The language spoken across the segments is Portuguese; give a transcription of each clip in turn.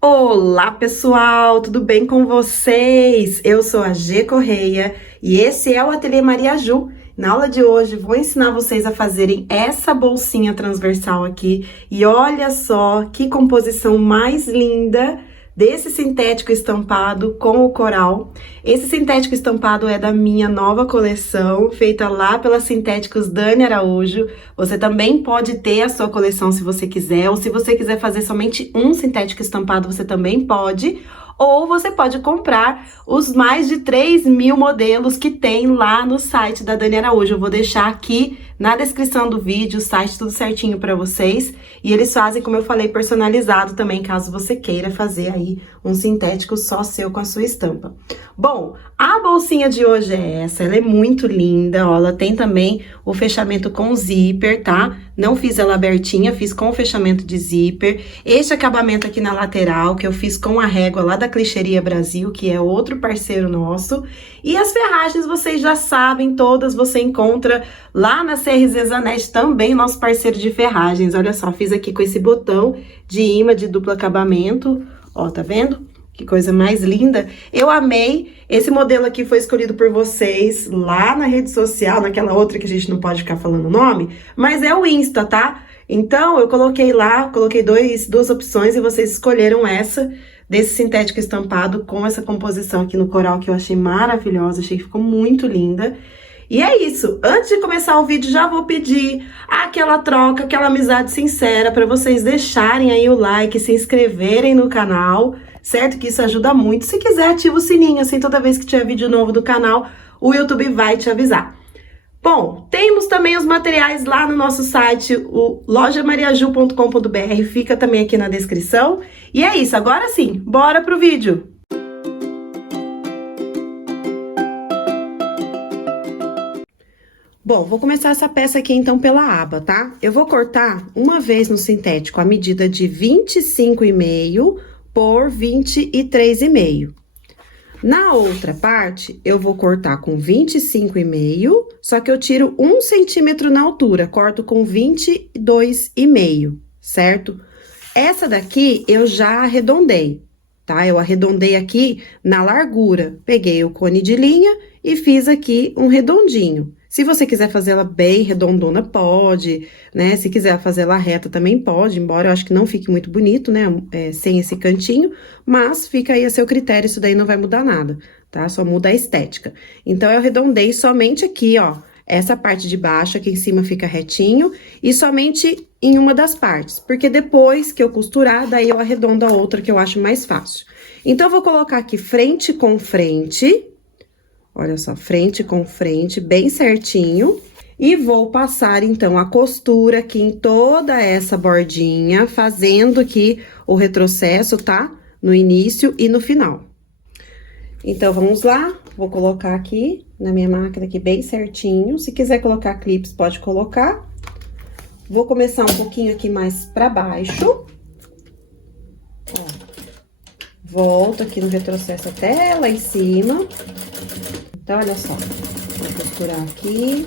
Olá, pessoal, tudo bem com vocês? Eu sou a G Correia e esse é o Ateliê Maria Ju. Na aula de hoje, vou ensinar vocês a fazerem essa bolsinha transversal aqui. E olha só que composição mais linda desse sintético estampado com o coral. Esse sintético estampado é da minha nova coleção, feita lá pela Sintéticos Dani Araújo. Você também pode ter a sua coleção se você quiser, ou se você quiser fazer somente um sintético estampado, você também pode. Ou você pode comprar os mais de 3.000 modelos que tem lá no site da Dani Araújo. Eu vou deixar aqui na descrição do vídeo o site tudo certinho para vocês. E eles fazem, como eu falei, personalizado também, caso você queira fazer aí um sintético só seu com a sua estampa. Bom, a bolsinha de hoje é essa, ela é muito linda, ó, ela tem também o fechamento com zíper, tá? Não fiz ela abertinha, fiz com o fechamento de zíper. Este acabamento aqui na lateral, que eu fiz com a régua lá da Clicheria Brasil, que é outro parceiro nosso. E as ferragens, vocês já sabem, todas você encontra lá na CRZ Zanetti, também nosso parceiro de ferragens. Olha só, fiz aqui com esse botão de imã de duplo acabamento, ó, tá vendo? Que coisa mais linda. Eu amei. Esse modelo aqui foi escolhido por vocês lá na rede social, naquela outra que a gente não pode ficar falando o nome, mas é o Insta, tá? Então, eu coloquei lá, coloquei duas opções e vocês escolheram essa, desse sintético estampado com essa composição aqui no coral, que eu achei maravilhosa, achei que ficou muito linda. E é isso. Antes de começar o vídeo, já vou pedir aquela troca, aquela amizade sincera para vocês deixarem aí o like, se inscreverem no canal, certo? Que isso ajuda muito. Se quiser, ativa o sininho, assim toda vez que tiver vídeo novo do canal, o YouTube vai te avisar. Bom, temos também os materiais lá no nosso site, o lojamariaju.com.br, fica também aqui na descrição. E é isso, agora sim, bora pro vídeo! Bom, vou começar essa peça aqui, então, pela aba, tá? Eu vou cortar uma vez no sintético a medida de 25,5 por 23,5. Na outra parte, eu vou cortar com 25,5, só que eu tiro 1 centímetro na altura, corto com 22,5, certo? Essa daqui, eu já arredondei, tá? Eu arredondei aqui na largura, peguei o cone de linha e fiz aqui um redondinho. Se você quiser fazer ela bem redondona, pode, né? Se quiser fazer ela reta, também pode, embora eu acho que não fique muito bonito, né? Sem esse cantinho, mas fica aí a seu critério, isso daí não vai mudar nada, tá? Só muda a estética. Então, eu arredondei somente aqui, ó, essa parte de baixo, aqui em cima fica retinho, e somente em uma das partes, porque depois que eu costurar, daí eu arredondo a outra, que eu acho mais fácil. Então, eu vou colocar aqui frente com frente. Olha só, frente com frente, bem certinho. E vou passar, então, a costura aqui em toda essa bordinha, fazendo aqui o retrocesso, tá? No início e no final. Então, vamos lá. Vou colocar aqui na minha máquina aqui bem certinho. Se quiser colocar clips, pode colocar. Vou começar um pouquinho aqui mais pra baixo. Ó. Volto aqui no retrocesso até lá em cima. Então, olha só, vou costurar aqui,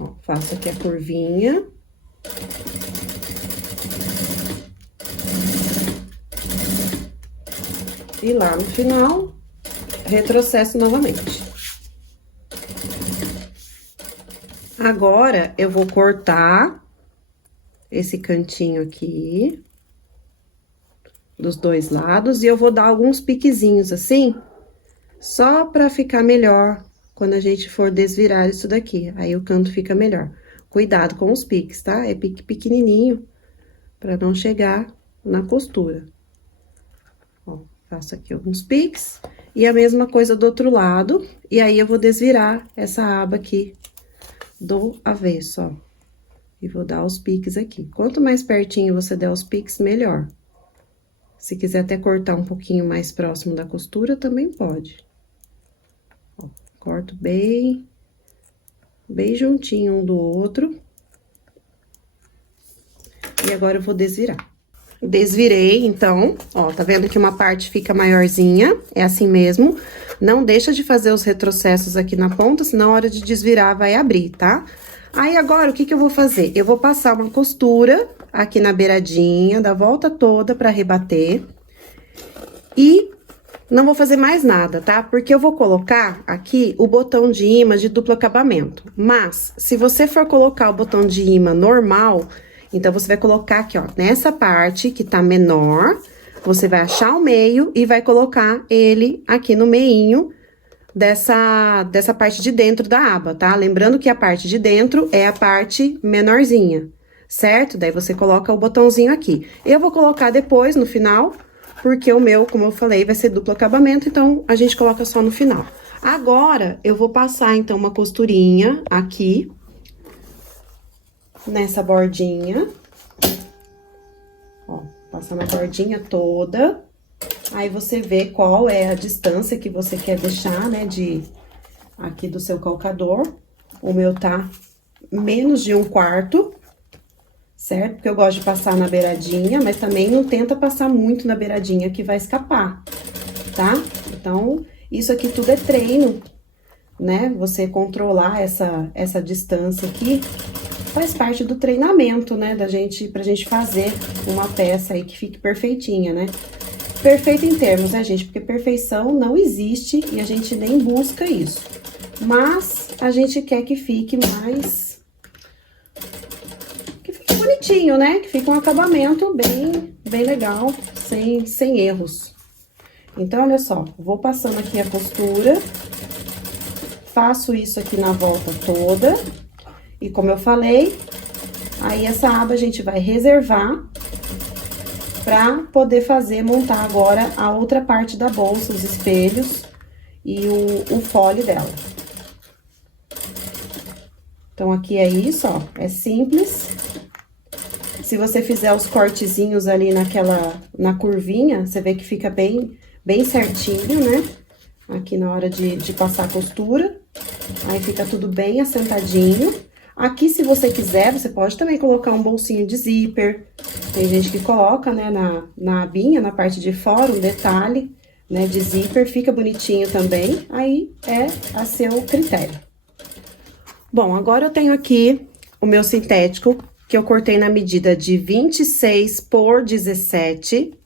ó, faço aqui a curvinha. E lá no final, retrocesso novamente. Agora, eu vou cortar esse cantinho aqui, dos dois lados, e eu vou dar alguns piquezinhos assim, só pra ficar melhor quando a gente for desvirar isso daqui. Aí, o canto fica melhor. Cuidado com os piques, tá? É pique pequenininho, pra não chegar na costura. Ó, faço aqui alguns piques. E a mesma coisa do outro lado. E aí, eu vou desvirar essa aba aqui do avesso, ó. E vou dar os piques aqui. Quanto mais pertinho você der os piques, melhor. Se quiser até cortar um pouquinho mais próximo da costura, também pode. Ó, corto bem juntinho um do outro. E agora, eu vou desvirar. Desvirei, então, ó, tá vendo que uma parte fica maiorzinha? É assim mesmo. Não deixa de fazer os retrocessos aqui na ponta, senão na hora de desvirar vai abrir, tá? Aí, agora, o que que eu vou fazer? Eu vou passar uma costura aqui na beiradinha, dá a volta toda pra rebater. E não vou fazer mais nada, tá? Porque eu vou colocar aqui o botão de imã de duplo acabamento. Mas, se você for colocar o botão de imã normal, então você vai colocar aqui, ó, nessa parte que tá menor, você vai achar o meio e vai colocar ele aqui no meinho dessa parte de dentro da aba, tá? Lembrando que a parte de dentro é a parte menorzinha, certo? Daí você coloca o botãozinho aqui. Eu vou colocar depois, no final, porque o meu, como eu falei, vai ser duplo acabamento, então a gente coloca só no final. Agora, eu vou passar, então, uma costurinha aqui, nessa bordinha. Ó, passar na bordinha toda. Aí, você vê qual é a distância que você quer deixar, né, aqui do seu calcador. O meu tá menos de 1/4. Certo? Porque eu gosto de passar na beiradinha, mas também não tenta passar muito na beiradinha, que vai escapar, tá? Então, isso aqui tudo é treino, né? Você controlar essa distância aqui faz parte do treinamento, né? Pra gente fazer uma peça aí que fique perfeitinha, né? Perfeita em termos, né, gente? Porque perfeição não existe e a gente nem busca isso. Mas a gente quer que fique mais... bonitinho, né? Que fica um acabamento bem legal, sem erros. Então, olha só, vou passando aqui a costura, faço isso aqui na volta toda, e como eu falei, aí essa aba a gente vai reservar pra poder montar agora a outra parte da bolsa, os espelhos e o fole dela. Então, aqui é isso, ó, é simples. Se você fizer os cortezinhos ali na curvinha, você vê que fica bem certinho, né? Aqui na hora de passar a costura. Aí, fica tudo bem assentadinho. Aqui, se você quiser, você pode também colocar um bolsinho de zíper. Tem gente que coloca, né, na abinha, na parte de fora, um detalhe, né, de zíper. Fica bonitinho também. Aí, é a seu critério. Bom, agora eu tenho aqui o meu sintético, que eu cortei na medida de 26 por 17.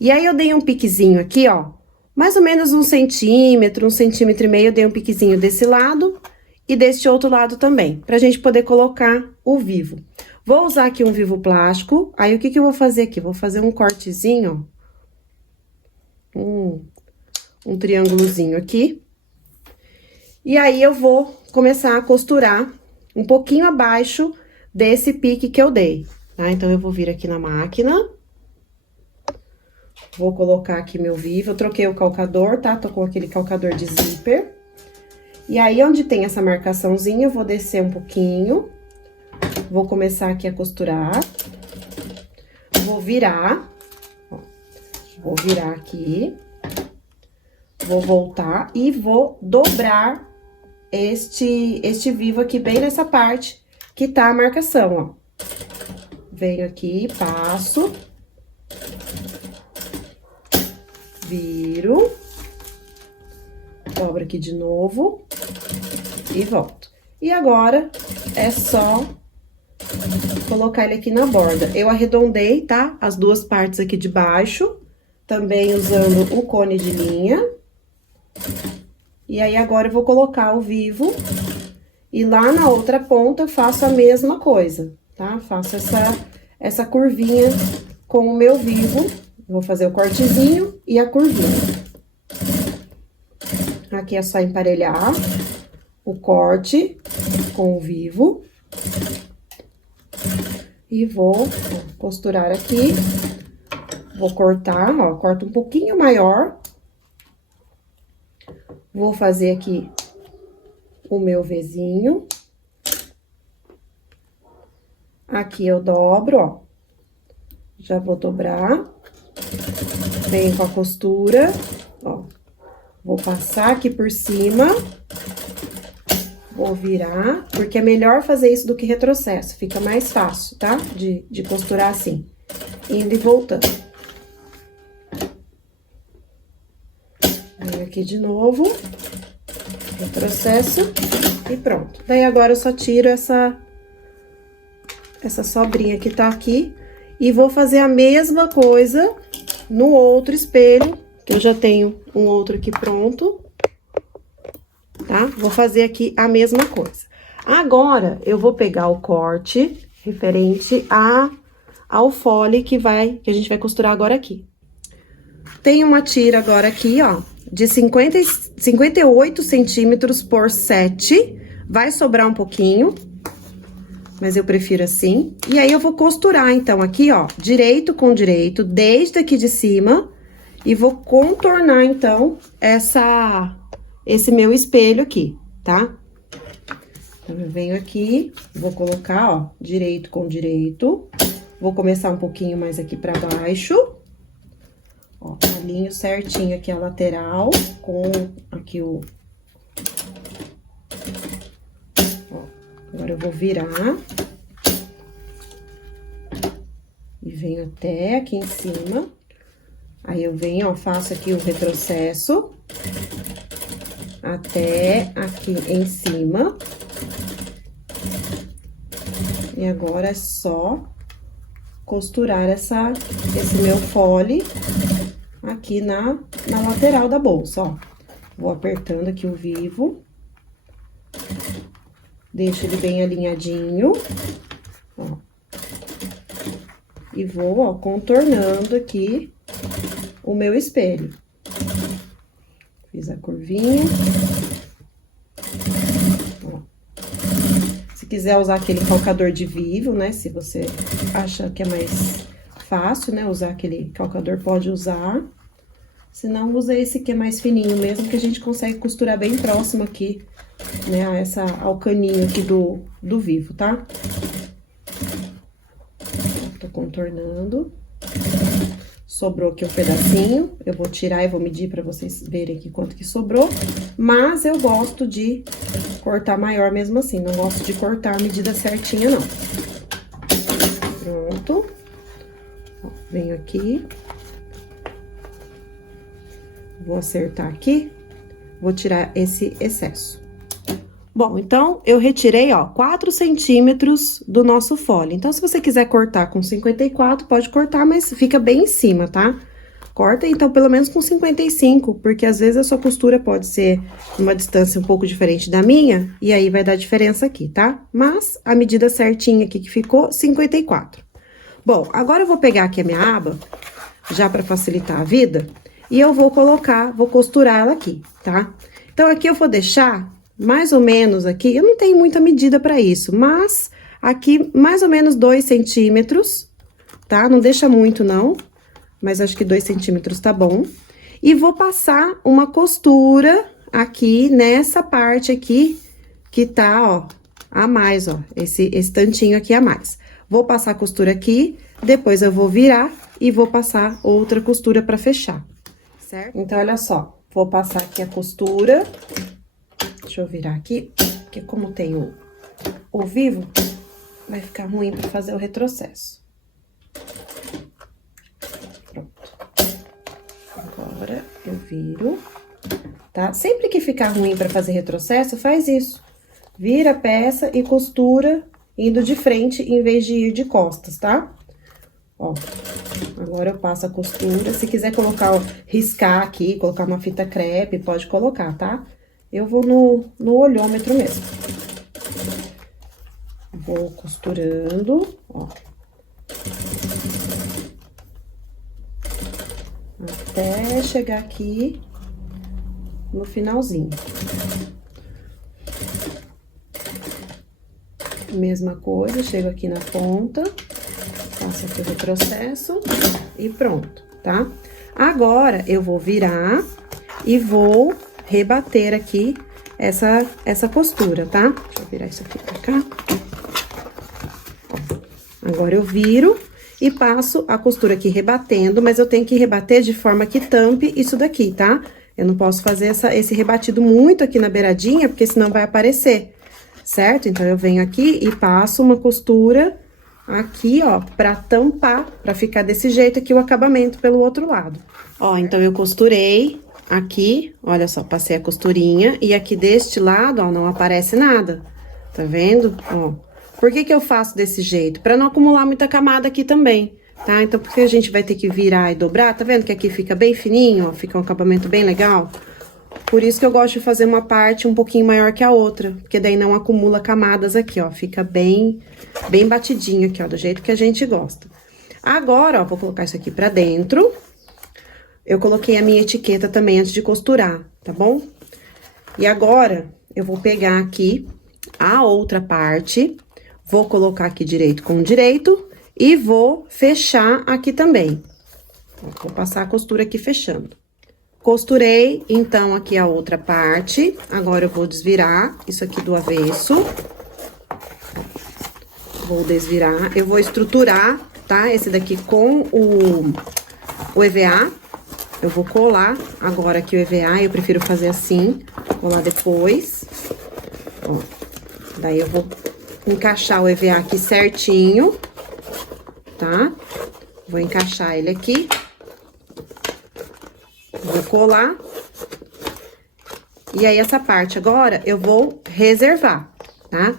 E aí, eu dei um piquezinho aqui, ó, mais ou menos 1 centímetro, 1,5 centímetros, eu dei um piquezinho desse lado e deste outro lado também, pra gente poder colocar o vivo. Vou usar aqui um vivo plástico, aí o que eu vou fazer aqui? Vou fazer um cortezinho, ó, um triângulozinho aqui. E aí, eu vou começar a costurar um pouquinho abaixo desse pique que eu dei, tá? Então, eu vou vir aqui na máquina. Vou colocar aqui meu vivo. Eu troquei o calcador, tá? Tô com aquele calcador de zíper. E aí, onde tem essa marcaçãozinha, eu vou descer um pouquinho. Vou começar aqui a costurar. Vou virar. Ó, vou virar aqui. Vou voltar e vou dobrar este vivo aqui bem nessa parte que tá a marcação, ó. Venho aqui, passo, viro, dobro aqui de novo e volto. E agora, é só colocar ele aqui na borda. Eu arredondei, tá? As duas partes aqui de baixo, também usando o cone de linha. E aí, agora eu vou colocar o vivo. E lá na outra ponta, eu faço a mesma coisa, tá? Faço essa curvinha com o meu vivo. Vou fazer o cortezinho e a curvinha. Aqui é só emparelhar o corte com o vivo. E vou costurar aqui. Vou cortar, ó, corto um pouquinho maior. Vou fazer aqui o meu Vzinho. Aqui eu dobro, ó. Já vou dobrar. Venho com a costura, ó. Vou passar aqui por cima. Vou virar, porque é melhor fazer isso do que retrocesso. Fica mais fácil, tá? De costurar assim, indo e voltando. Venho aqui de novo. Retrocesso e pronto. Daí, agora eu só tiro essa sobrinha que tá aqui. E vou fazer a mesma coisa no outro espelho, que eu já tenho um outro aqui pronto, tá? Vou fazer aqui a mesma coisa. Agora, eu vou pegar o corte referente ao fole que a gente vai costurar agora aqui. Tem uma tira agora aqui, ó, de 58 centímetros por 7. Vai sobrar um pouquinho, mas eu prefiro assim. E aí, eu vou costurar, então, aqui, ó, direito com direito, desde aqui de cima. E vou contornar, então, esse meu espelho aqui, tá? Então, eu venho aqui, vou colocar, ó, direito com direito. Vou começar um pouquinho mais aqui pra baixo. Ó, alinho certinho aqui a lateral com aqui o... Ó, agora eu vou virar. E venho até aqui em cima. Aí, eu venho, ó, faço aqui o retrocesso. Até aqui em cima. E agora é só costurar esse meu fole aqui na lateral da bolsa, ó. Vou apertando aqui o vivo. Deixo ele bem alinhadinho, ó. E vou, ó, contornando aqui o meu espelho. Fiz a curvinha. Ó. Se quiser usar aquele calcador de vivo, né? Se você acha que é mais fácil, né? Usar aquele calcador, pode usar. Se não, usa esse que é mais fininho mesmo, que a gente consegue costurar bem próximo aqui, né? Ao caninho aqui do vivo, tá? Tô contornando. Sobrou aqui um pedacinho, eu vou tirar e vou medir pra vocês verem aqui quanto que sobrou. Mas eu gosto de cortar maior mesmo assim, não gosto de cortar a medida certinha, não. Pronto. Ó, venho aqui. Vou acertar aqui, vou tirar esse excesso. Bom, então, eu retirei, ó, 4 centímetros do nosso fole. Então, se você quiser cortar com 54, pode cortar, mas fica bem em cima, tá? Corta, então, pelo menos com 55, porque às vezes a sua costura pode ser uma distância um pouco diferente da minha, e aí vai dar diferença aqui, tá? Mas, a medida certinha aqui que ficou, 54. Bom, agora eu vou pegar aqui a minha aba, já pra facilitar a vida, e eu vou costurar ela aqui, tá? Então, aqui eu vou deixar... mais ou menos aqui, eu não tenho muita medida pra isso, mas aqui mais ou menos 2 centímetros, tá? Não deixa muito, não, mas acho que 2 centímetros tá bom. E vou passar uma costura aqui nessa parte aqui, que tá, ó, a mais, ó, esse tantinho aqui a mais. Vou passar a costura aqui, depois eu vou virar e vou passar outra costura pra fechar, certo? Então, olha só, vou passar aqui a costura... Deixa eu virar aqui, porque como tem o vivo, vai ficar ruim pra fazer o retrocesso. Pronto. Agora, eu viro, tá? Sempre que ficar ruim pra fazer retrocesso, faz isso. Vira a peça e costura indo de frente, em vez de ir de costas, tá? Ó, agora eu passo a costura. Se quiser colocar, ó, riscar aqui, colocar uma fita crepe, pode colocar, tá? Eu vou no olhômetro mesmo. Vou costurando, ó. Até chegar aqui no finalzinho. Mesma coisa, chego aqui na ponta, faço aqui o retrocesso e pronto, tá? Agora, eu vou virar e vou... rebater aqui essa costura, tá? Deixa eu virar isso aqui pra cá. Agora, eu viro e passo a costura aqui rebatendo, mas eu tenho que rebater de forma que tampe isso daqui, tá? Eu não posso fazer esse rebatido muito aqui na beiradinha, porque senão vai aparecer, certo? Então, eu venho aqui e passo uma costura aqui, ó, pra tampar, pra ficar desse jeito aqui o acabamento pelo outro lado. Ó, então, eu costurei... aqui, olha só, passei a costurinha, e aqui deste lado, ó, não aparece nada, tá vendo? Ó, por que que eu faço desse jeito? Pra não acumular muita camada aqui também, tá? Então, porque a gente vai ter que virar e dobrar, tá vendo que aqui fica bem fininho, ó, fica um acabamento bem legal? Por isso que eu gosto de fazer uma parte um pouquinho maior que a outra, porque daí não acumula camadas aqui, ó, fica bem batidinho aqui, ó, do jeito que a gente gosta. Agora, ó, vou colocar isso aqui pra dentro. Eu coloquei a minha etiqueta também antes de costurar, tá bom? E agora, eu vou pegar aqui a outra parte, vou colocar aqui direito com direito e vou fechar aqui também. Vou passar a costura aqui fechando. Costurei, então, aqui a outra parte. Agora, eu vou desvirar isso aqui do avesso. Vou desvirar. Eu vou estruturar, tá? Esse daqui com o EVA. Eu vou colar agora aqui o EVA. Eu prefiro fazer assim, colar depois. Ó. Daí, eu vou encaixar o EVA aqui certinho, tá? Vou encaixar ele aqui. Vou colar. E aí, essa parte agora, eu vou reservar, tá?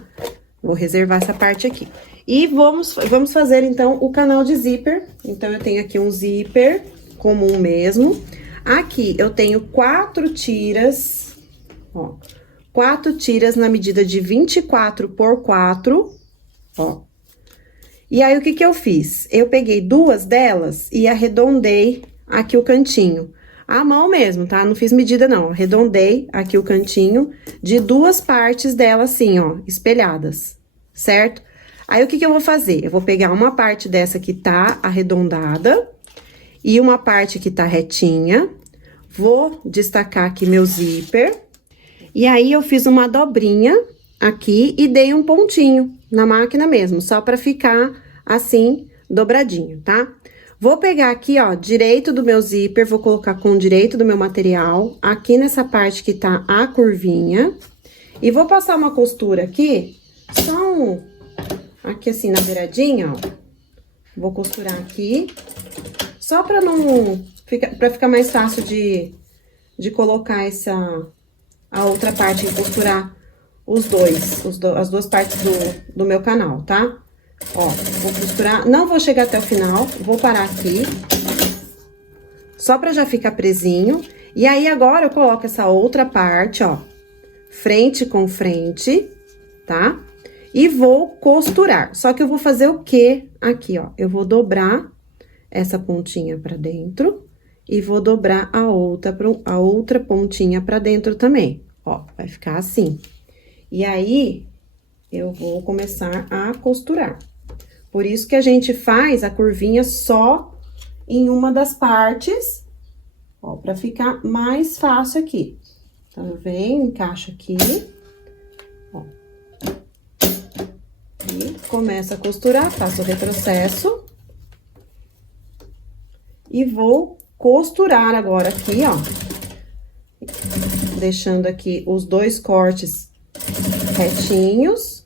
Vou reservar essa parte aqui. E vamos fazer, então, o canal de zíper. Então, eu tenho aqui um zíper comum mesmo. Aqui, eu tenho 4 tiras, ó. 4 tiras na medida de 24 por 4, ó. E aí, o que que eu fiz? Eu peguei 2 delas e arredondei aqui o cantinho. À mão mesmo, tá? Não fiz medida, não. Arredondei aqui o cantinho de 2 partes dela, assim, ó, espelhadas, certo? Aí, o que que eu vou fazer? Eu vou pegar uma parte dessa que tá arredondada e uma parte que tá retinha. Vou destacar aqui meu zíper. E aí, eu fiz uma dobrinha aqui e dei um pontinho na máquina mesmo, só pra ficar assim, dobradinho, tá? Vou pegar aqui, ó, direito do meu zíper, vou colocar com o direito do meu material, aqui nessa parte que tá a curvinha. E vou passar uma costura aqui, só aqui assim na beiradinha, ó. Vou costurar aqui, só pra pra ficar mais fácil de colocar a outra parte e costurar as duas partes do meu canal, tá? Ó, vou costurar, não vou chegar até o final, vou parar aqui, só pra já ficar presinho. E aí, agora, eu coloco essa outra parte, ó, frente com frente, tá? E vou costurar. Só que eu vou fazer o quê? Aqui, ó, eu vou dobrar essa pontinha pra dentro e vou dobrar a outra pontinha pra dentro também. Ó, vai ficar assim. E aí, eu vou começar a costurar. Por isso que a gente faz a curvinha só em uma das partes, ó, pra ficar mais fácil aqui. Então, eu venho, encaixo aqui, ó. E começo a costurar, faço o retrocesso. E vou costurar agora aqui, ó. Deixando aqui os 2 cortes retinhos.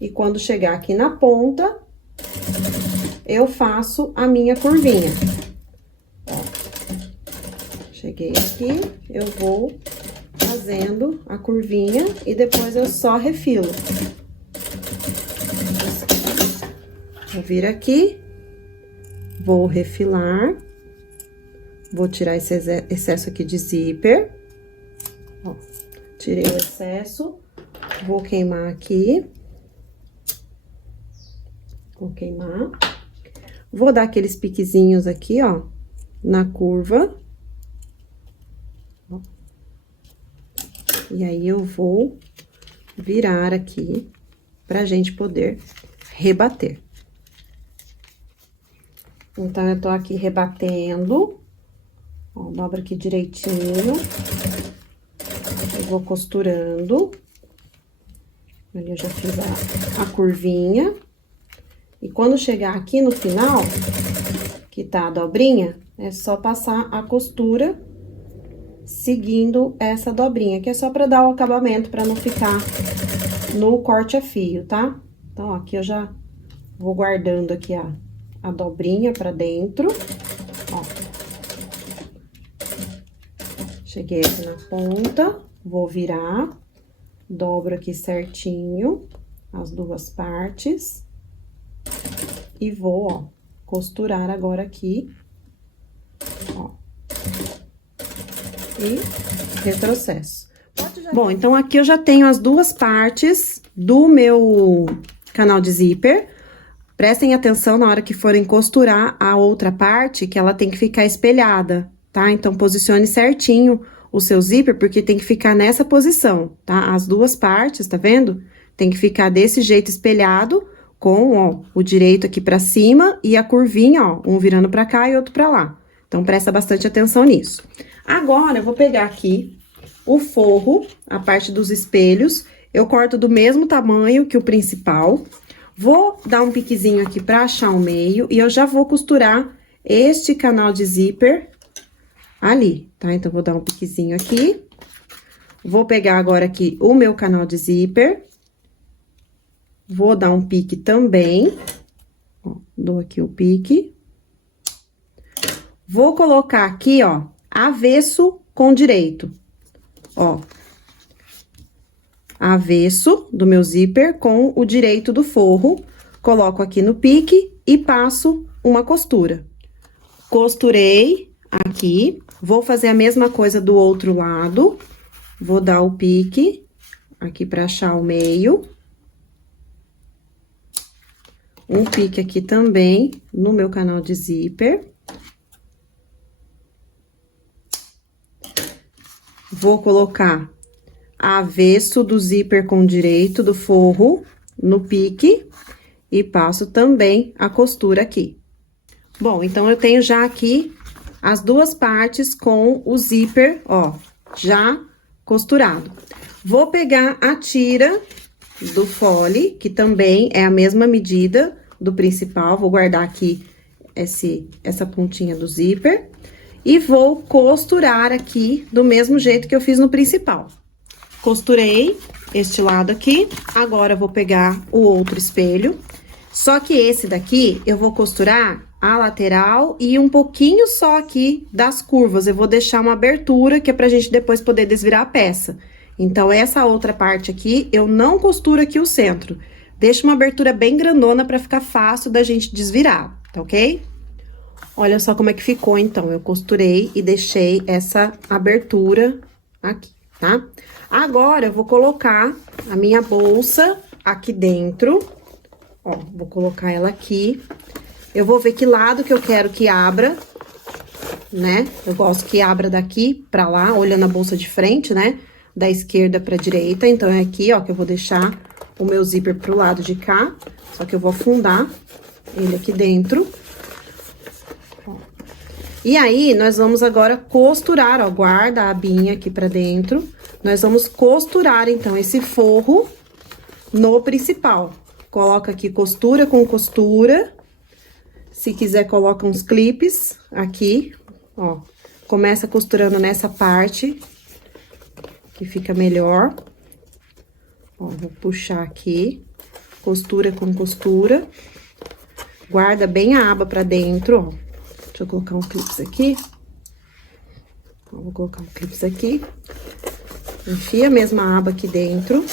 E quando chegar aqui na ponta, eu faço a minha curvinha. Ó. Cheguei aqui, eu vou fazendo a curvinha e depois eu só refilo. Vou vir aqui, vou refilar, vou tirar esse excesso aqui de zíper. Ó, tirei o excesso, vou queimar aqui. Vou queimar. Vou dar aqueles piquezinhos aqui, ó, na curva. Ó. E aí, eu vou virar aqui pra gente poder rebater. Então, eu tô aqui rebatendo. Ó, dobra aqui direitinho. Eu vou costurando. Ali eu já fiz a curvinha. E quando chegar aqui no final, que tá a dobrinha, é só passar a costura seguindo essa dobrinha, que é só pra dar o acabamento, pra não ficar no corte a fio, tá? Então, ó, aqui eu já vou guardando aqui a dobrinha pra dentro, ó. Cheguei aqui na ponta, vou virar, dobro aqui certinho as 2 partes. e vou, ó, costurar agora aqui, ó. E retrocesso. Bom, então aqui eu já tenho as duas partes do meu canal de zíper. Prestem atenção na hora que forem costurar a outra parte, que ela tem que ficar espelhada, tá? Então, posicione certinho o seu zíper, porque tem que ficar nessa posição, tá? As duas partes, tá vendo? Tem que ficar desse jeito espelhado, com, ó, o direito aqui pra cima e a curvinha, ó, um virando pra cá e outro pra lá. Então, presta bastante atenção nisso. Agora, eu vou pegar aqui o forro, a parte dos espelhos, eu corto do mesmo tamanho que o principal. Vou dar um piquezinho aqui pra achar o meio e eu já vou costurar este canal de zíper ali, tá? Então, vou dar um piquezinho aqui. Vou pegar agora aqui o meu canal de zíper. Vou dar um pique também. Ó, dou aqui o pique. Vou colocar aqui, ó, avesso com direito. Ó. Avesso do meu zíper com o direito do forro. Coloco aqui no pique e passo uma costura. Costurei aqui. Vou fazer a mesma coisa do outro lado. Vou dar o pique aqui pra achar o meio. Um pique aqui também no meu canal de zíper. Vou colocar avesso do zíper com direito do forro no pique e passo também a costura aqui. Bom, então eu tenho já aqui as duas partes com o zíper, ó, já costurado. Vou pegar a tira do fole, que também é a mesma medida do principal, vou guardar aqui essa pontinha do zíper. E vou costurar aqui do mesmo jeito que eu fiz no principal. Costurei este lado aqui, agora eu vou pegar o outro espelho. Só que esse daqui, eu vou costurar a lateral e um pouquinho só aqui das curvas. Eu vou deixar uma abertura, que é pra gente depois poder desvirar a peça. Então, essa outra parte aqui, eu não costuro aqui o centro. Deixa uma abertura bem grandona pra ficar fácil da gente desvirar, tá ok? Olha só como é que ficou, então. Eu costurei e deixei essa abertura aqui, tá? Agora, eu vou colocar a minha bolsa aqui dentro. Ó, vou colocar ela aqui. Eu vou ver que lado que eu quero que abra, né? Eu gosto que abra daqui pra lá, olhando a bolsa de frente, né? Da esquerda pra direita. Então, é aqui, ó, que eu vou deixar o meu zíper pro lado de cá. Só que eu vou afundar ele aqui dentro. E aí, nós vamos agora costurar, ó, guarda a abinha aqui pra dentro. Nós vamos costurar, então, esse forro no principal. Coloca aqui costura com costura. Se quiser, coloca uns clipes aqui, ó. Começa costurando nessa parte, que fica melhor. Ó, vou puxar aqui, costura com costura. Guarda bem a aba pra dentro, ó. Deixa eu colocar um clips aqui. Ó, vou colocar um clips aqui. Enfia a mesma aba aqui dentro.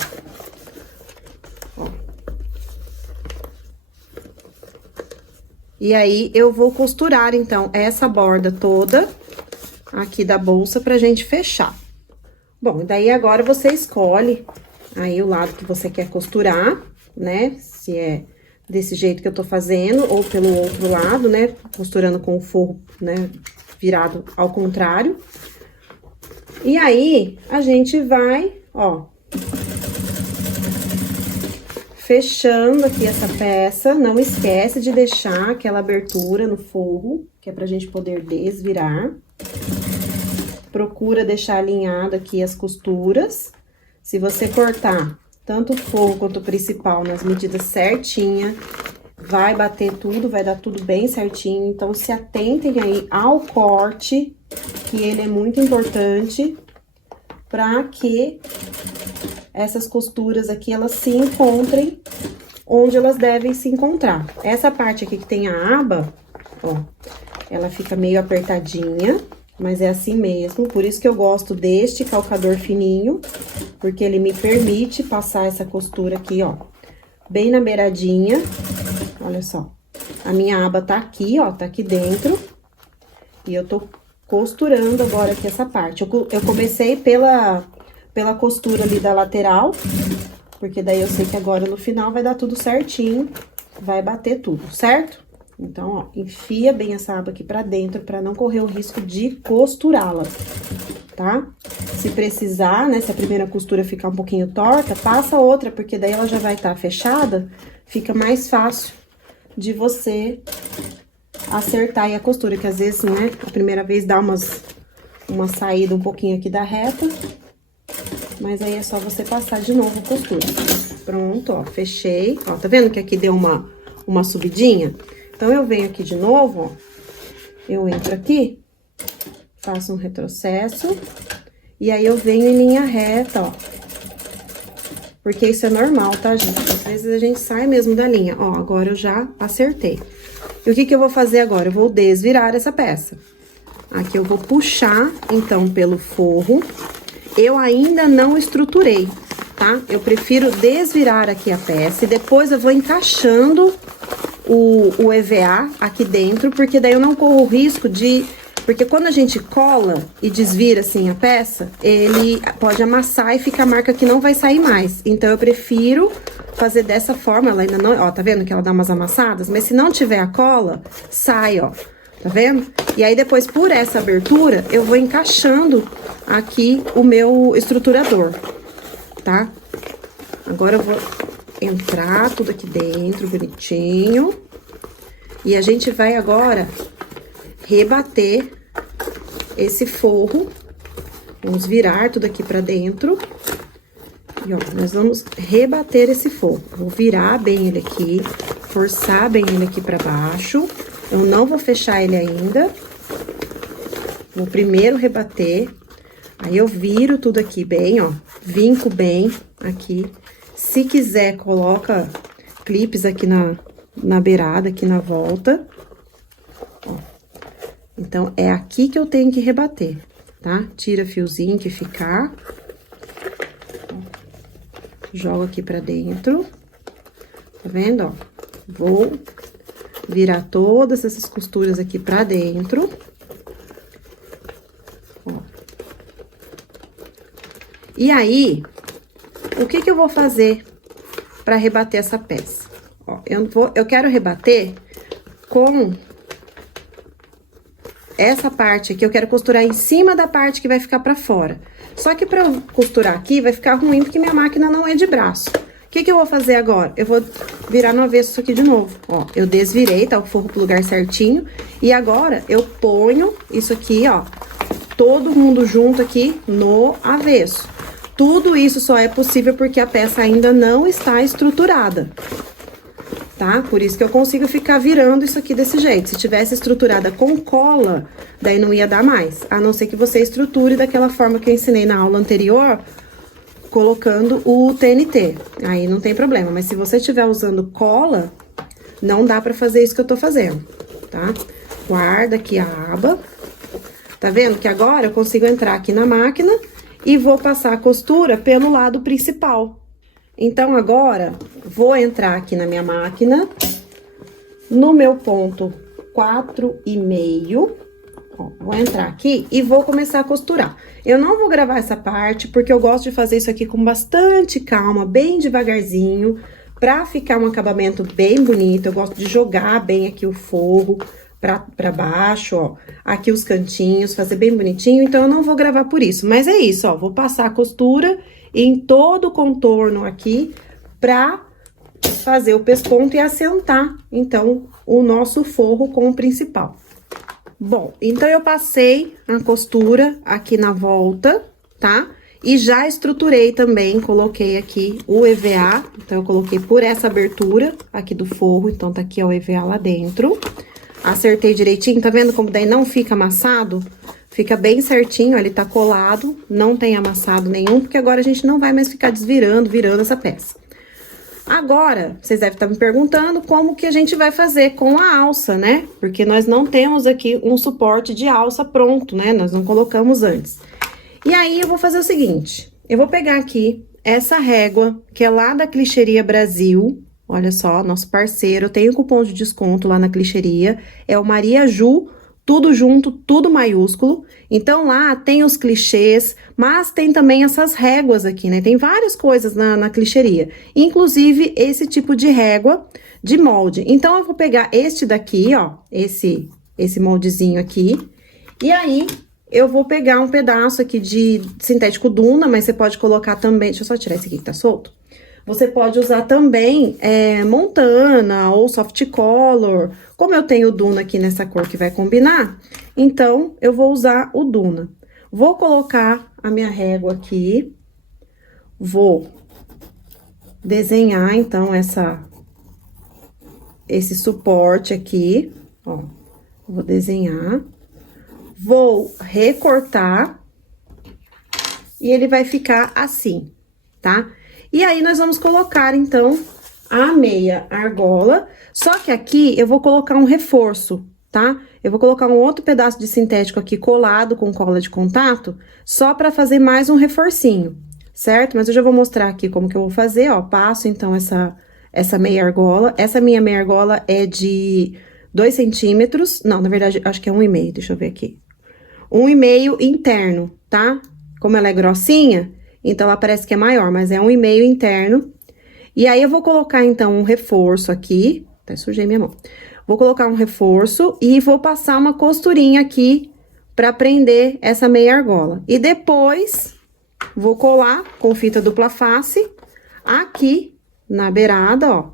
Ó. E aí, eu vou costurar, então, essa borda toda aqui da bolsa pra gente fechar. Bom, daí agora você escolhe aí o lado que você quer costurar, né? Se é desse jeito que eu tô fazendo, ou pelo outro lado, né? Costurando com o forro, né? Virado ao contrário. E aí, a gente vai, ó, fechando aqui essa peça. Não esquece de deixar aquela abertura no forro, que é pra gente poder desvirar. Procura deixar alinhado aqui as costuras. Se você cortar tanto o forro quanto o principal nas medidas certinha, vai bater tudo, vai dar tudo bem certinho. Então, se atentem aí ao corte, que ele é muito importante para que essas costuras aqui, elas se encontrem onde elas devem se encontrar. Essa parte aqui que tem a aba, ó, ela fica meio apertadinha, mas é assim mesmo. Por isso que eu gosto deste calcador fininho, porque ele me permite passar essa costura aqui, ó, bem na beiradinha. Olha só. A minha aba tá aqui, ó, tá aqui dentro. E eu tô costurando agora aqui essa parte. Eu comecei pela costura ali da lateral, porque daí eu sei que agora no final vai dar tudo certinho, vai bater tudo, certo? Então, ó, enfia bem essa aba aqui pra dentro, pra não correr o risco de costurá-la, tá? Se precisar, né, se a primeira costura ficar um pouquinho torta, passa outra, porque daí ela já vai estar fechada, fica mais fácil de você acertar aí a costura, que às vezes, né, a primeira vez dá uma saída um pouquinho aqui da reta, mas aí é só você passar de novo a costura. Pronto, ó, fechei. Ó, tá vendo que aqui deu uma subidinha? Então, eu venho aqui de novo, ó, eu entro aqui, faço um retrocesso, e aí eu venho em linha reta, ó. Porque isso é normal, tá, gente? Às vezes a gente sai mesmo da linha. Ó, agora eu já acertei. E o que que eu vou fazer agora? Eu vou desvirar essa peça. Aqui eu vou puxar, então, pelo forro. Eu ainda não estruturei, tá? Eu prefiro desvirar aqui a peça e depois eu vou encaixando o EVA aqui dentro, porque daí eu não corro o risco de... Porque quando a gente cola e desvira, assim, a peça, ele pode amassar e fica a marca que não vai sair mais. Então, eu prefiro fazer dessa forma, ela ainda não... Ó, tá vendo que ela dá umas amassadas? Mas se não tiver a cola, sai, ó. Tá vendo? E aí, depois, por essa abertura, eu vou encaixando aqui o meu estruturador, tá? Agora, eu vou entrar tudo aqui dentro, bonitinho. E a gente vai agora rebater esse forro. Vamos virar tudo aqui pra dentro. E, ó, nós vamos rebater esse forro. Vou virar bem ele aqui, forçar bem ele aqui pra baixo. Eu não vou fechar ele ainda. Vou primeiro rebater. Aí, eu viro tudo aqui bem, ó. Vinco bem aqui. Se quiser, coloca clipes aqui na beirada, aqui na volta. Ó. Então, é aqui que eu tenho que rebater, tá? Tira fiozinho que ficar. Joga aqui pra dentro. Tá vendo, ó? Vou virar todas essas costuras aqui pra dentro. Ó. E aí, o que que eu vou fazer pra rebater essa peça? Ó, eu quero rebater com essa parte aqui, eu quero costurar em cima da parte que vai ficar pra fora. Só que pra eu costurar aqui, vai ficar ruim, porque minha máquina não é de braço. O que que eu vou fazer agora? Eu vou virar no avesso isso aqui de novo. Ó, eu desvirei, tá o forro pro lugar certinho. E agora, eu ponho isso aqui, ó, todo mundo junto aqui no avesso. Tudo isso só é possível porque a peça ainda não está estruturada, tá? Por isso que eu consigo ficar virando isso aqui desse jeito. Se tivesse estruturada com cola, daí não ia dar mais. A não ser que você estruture daquela forma que eu ensinei na aula anterior, colocando o TNT. Aí não tem problema. Mas se você estiver usando cola, não dá pra fazer isso que eu tô fazendo, tá? Guarda aqui a aba. Tá vendo que agora eu consigo entrar aqui na máquina e vou passar a costura pelo lado principal. Então, agora, vou entrar aqui na minha máquina, no meu ponto 4,5, ó, vou entrar aqui e vou começar a costurar. Eu não vou gravar essa parte, porque eu gosto de fazer isso aqui com bastante calma, bem devagarzinho, pra ficar um acabamento bem bonito. Eu gosto de jogar bem aqui o forro pra baixo, ó, aqui os cantinhos, fazer bem bonitinho, então eu não vou gravar por isso. Mas é isso, ó, vou passar a costura em todo o contorno aqui pra fazer o pesponto e assentar, então, o nosso forro com o principal. Bom, então eu passei a costura aqui na volta, tá? E já estruturei também, coloquei aqui o EVA, então eu coloquei por essa abertura aqui do forro, então tá aqui ó, o EVA lá dentro. Acertei direitinho, tá vendo como daí não fica amassado? Fica bem certinho, ó, ele tá colado, não tem amassado nenhum, porque agora a gente não vai mais ficar desvirando, virando essa peça. Agora, vocês devem estar me perguntando como que a gente vai fazer com a alça, né? Porque nós não temos aqui um suporte de alça pronto, né? Nós não colocamos antes. E aí, eu vou fazer o seguinte, eu vou pegar aqui essa régua, que é lá da Clicheria Brasil, Olha só, nosso parceiro tem um cupom de desconto lá na clichêria, é o Maria Ju, tudo junto, tudo maiúsculo. Então, lá tem os clichês, mas tem também essas réguas aqui, né? Tem várias coisas na clichêria, inclusive esse tipo de régua de molde. Então, eu vou pegar este daqui, ó, esse moldezinho aqui, e aí eu vou pegar um pedaço aqui de sintético Duna, mas você pode colocar também, deixa eu só tirar esse aqui que tá solto. Você pode usar também Montana ou Soft Color. Como eu tenho o Duna aqui nessa cor que vai combinar, então eu vou usar o Duna. Vou colocar a minha régua aqui. Vou desenhar, então, esse suporte aqui, ó. Vou desenhar. Vou recortar. E ele vai ficar assim, tá? E aí, nós vamos colocar, então, a meia argola. Só que aqui, eu vou colocar um reforço, tá? Eu vou colocar um outro pedaço de sintético aqui colado com cola de contato, só pra fazer mais um reforcinho, certo? Mas eu já vou mostrar aqui como que eu vou fazer, ó. Passo, então, essa meia argola. Essa minha meia argola é de 2 centímetros. Não, na verdade, acho que é 1,5, deixa eu ver aqui. 1,5 interno, tá? Como ela é grossinha, então ela parece que é maior, mas é 1,5 interno. E aí, eu vou colocar, então, um reforço aqui. Até sujei minha mão. Vou colocar um reforço e vou passar uma costurinha aqui pra prender essa meia argola. E depois, vou colar com fita dupla face aqui na beirada, ó.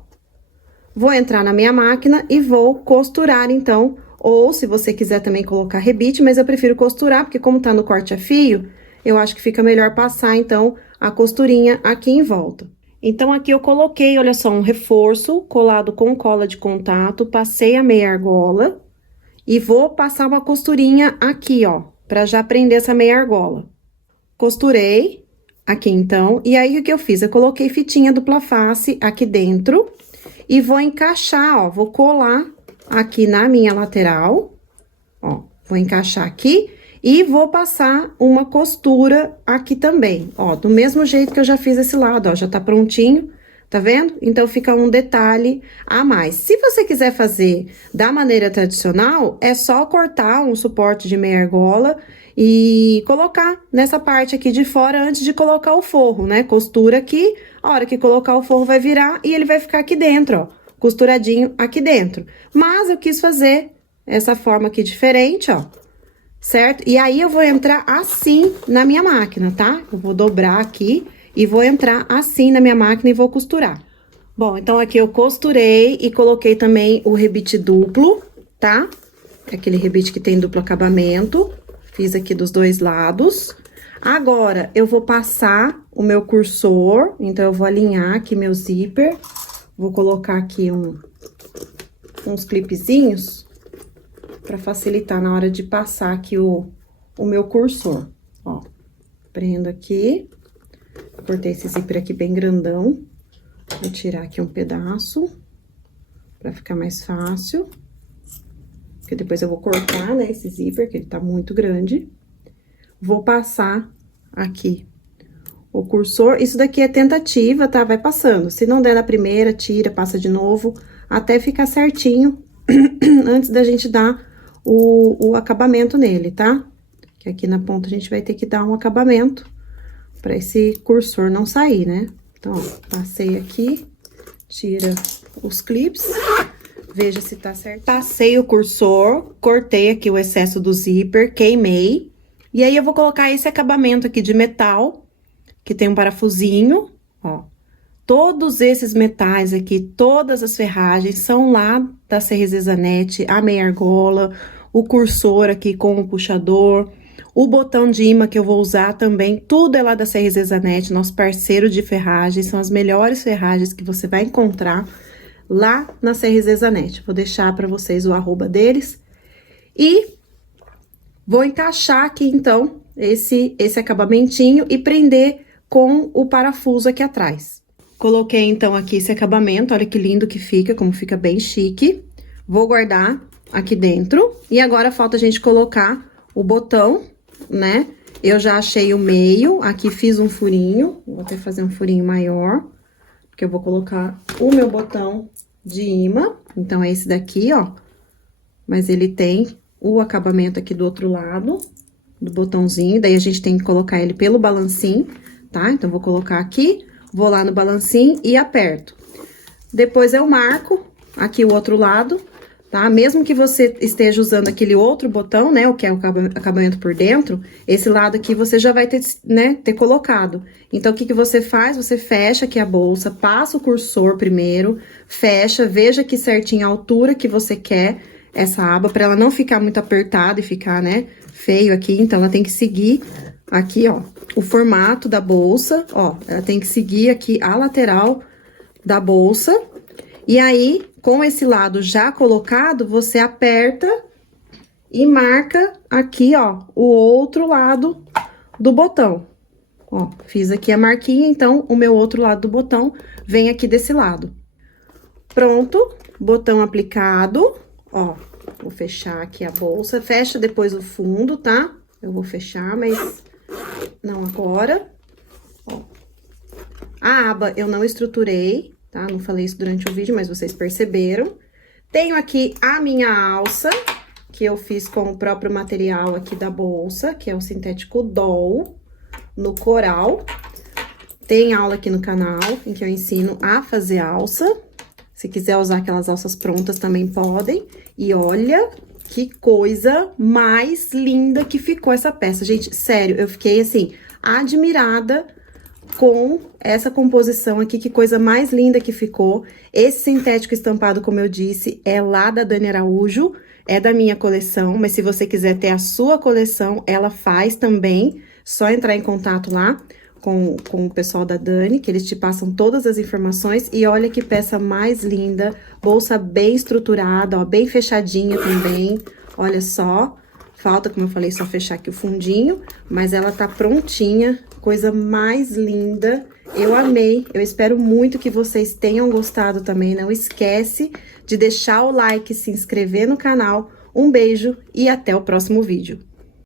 Vou entrar na minha máquina e vou costurar, então. Ou, se você quiser também colocar rebite, mas eu prefiro costurar, porque como tá no corte a fio, eu acho que fica melhor passar, então, a costurinha aqui em volta. Então, aqui eu coloquei, olha só, um reforço colado com cola de contato, passei a meia argola e vou passar uma costurinha aqui, ó, pra já prender essa meia argola. Costurei aqui, então, e aí, o que eu fiz? Eu coloquei fitinha dupla face aqui dentro e vou encaixar, ó, vou colar aqui na minha lateral, ó, vou encaixar aqui. E vou passar uma costura aqui também, ó, do mesmo jeito que eu já fiz esse lado, ó, já tá prontinho, tá vendo? Então, fica um detalhe a mais. Se você quiser fazer da maneira tradicional, é só cortar um suporte de meia argola e colocar nessa parte aqui de fora antes de colocar o forro, né? Costura aqui, a hora que colocar o forro vai virar e ele vai ficar aqui dentro, ó, costuradinho aqui dentro. Mas eu quis fazer essa forma aqui diferente, ó. Certo? E aí, eu vou entrar assim na minha máquina, tá? Eu vou dobrar aqui e vou entrar assim na minha máquina e vou costurar. Bom, então, aqui eu costurei e coloquei também o rebite duplo, tá? Aquele rebite que tem duplo acabamento. Fiz aqui dos dois lados. Agora, eu vou passar o meu cursor, então, eu vou alinhar aqui meu zíper. Vou colocar aqui uns clipezinhos pra facilitar na hora de passar aqui o meu cursor, ó. Prendo aqui, cortei esse zíper aqui bem grandão, vou tirar aqui um pedaço, pra ficar mais fácil, porque depois eu vou cortar, né, esse zíper, que ele tá muito grande. Vou passar aqui o cursor, isso daqui é tentativa, tá? Vai passando, se não der na primeira, tira, passa de novo, até ficar certinho, antes da gente dar o acabamento nele, tá? Que aqui na ponta a gente vai ter que dar um acabamento pra esse cursor não sair, né? Então, ó, passei aqui, tira os clips, veja se tá certo. Passei o cursor, cortei aqui o excesso do zíper, queimei. E aí, eu vou colocar esse acabamento aqui de metal, que tem um parafusinho, ó. Todos esses metais aqui, todas as ferragens são lá da Cerezesanete, a meia argola, o cursor aqui com o puxador, o botão de imã que eu vou usar também, tudo é lá da Cerezesanete, nosso parceiro de ferragens, são as melhores ferragens que você vai encontrar lá na Cerezesanete. Vou deixar para vocês o arroba deles. E vou encaixar aqui, então, esse acabamentinho e prender com o parafuso aqui atrás. Coloquei, então, aqui esse acabamento, olha que lindo que fica, como fica bem chique. Vou guardar aqui dentro. E agora, falta a gente colocar o botão, né? Eu já achei o meio, aqui fiz um furinho, vou até fazer um furinho maior, porque eu vou colocar o meu botão de imã. Então, é esse daqui, ó. Mas ele tem o acabamento aqui do outro lado, do botãozinho. Daí, a gente tem que colocar ele pelo balancinho, tá? Então, vou colocar aqui, vou lá no balancinho e aperto. Depois, eu marco aqui o outro lado, tá? Mesmo que você esteja usando aquele outro botão, né, o que é o acabamento por dentro, esse lado aqui você já vai ter, né, ter colocado. Então, o que que você faz? Você fecha aqui a bolsa, passa o cursor primeiro, fecha, veja aqui certinho a altura que você quer essa aba, pra ela não ficar muito apertada e ficar, né, feio aqui. Então, ela tem que seguir aqui, ó, o formato da bolsa, ó, ela tem que seguir aqui a lateral da bolsa. E aí, com esse lado já colocado, você aperta e marca aqui, ó, o outro lado do botão. Ó, fiz aqui a marquinha, então, o meu outro lado do botão vem aqui desse lado. Pronto, botão aplicado, ó, vou fechar aqui a bolsa, fecha depois o fundo, tá? Eu vou fechar, mas não agora. Ó. A aba eu não estruturei, tá? Não falei isso durante o vídeo, mas vocês perceberam. Tenho aqui a minha alça, que eu fiz com o próprio material aqui da bolsa, que é o sintético doll, no coral. Tem aula aqui no canal, em que eu ensino a fazer alça. Se quiser usar aquelas alças prontas, também podem. E olha que coisa mais linda que ficou essa peça. Gente, sério, eu fiquei, assim, admirada com essa composição aqui, que coisa mais linda que ficou. Esse sintético estampado, como eu disse, é lá da Dani Araújo, é da minha coleção, mas se você quiser ter a sua coleção, ela faz também, só entrar em contato lá com o pessoal da Dani, que eles te passam todas as informações. E olha que peça mais linda, bolsa bem estruturada, ó, bem fechadinha também, olha só. Falta, como eu falei, só fechar aqui o fundinho, mas ela tá prontinha, coisa mais linda. Eu amei, eu espero muito que vocês tenham gostado também. Não esquece de deixar o like, se inscrever no canal. Um beijo e até o próximo vídeo.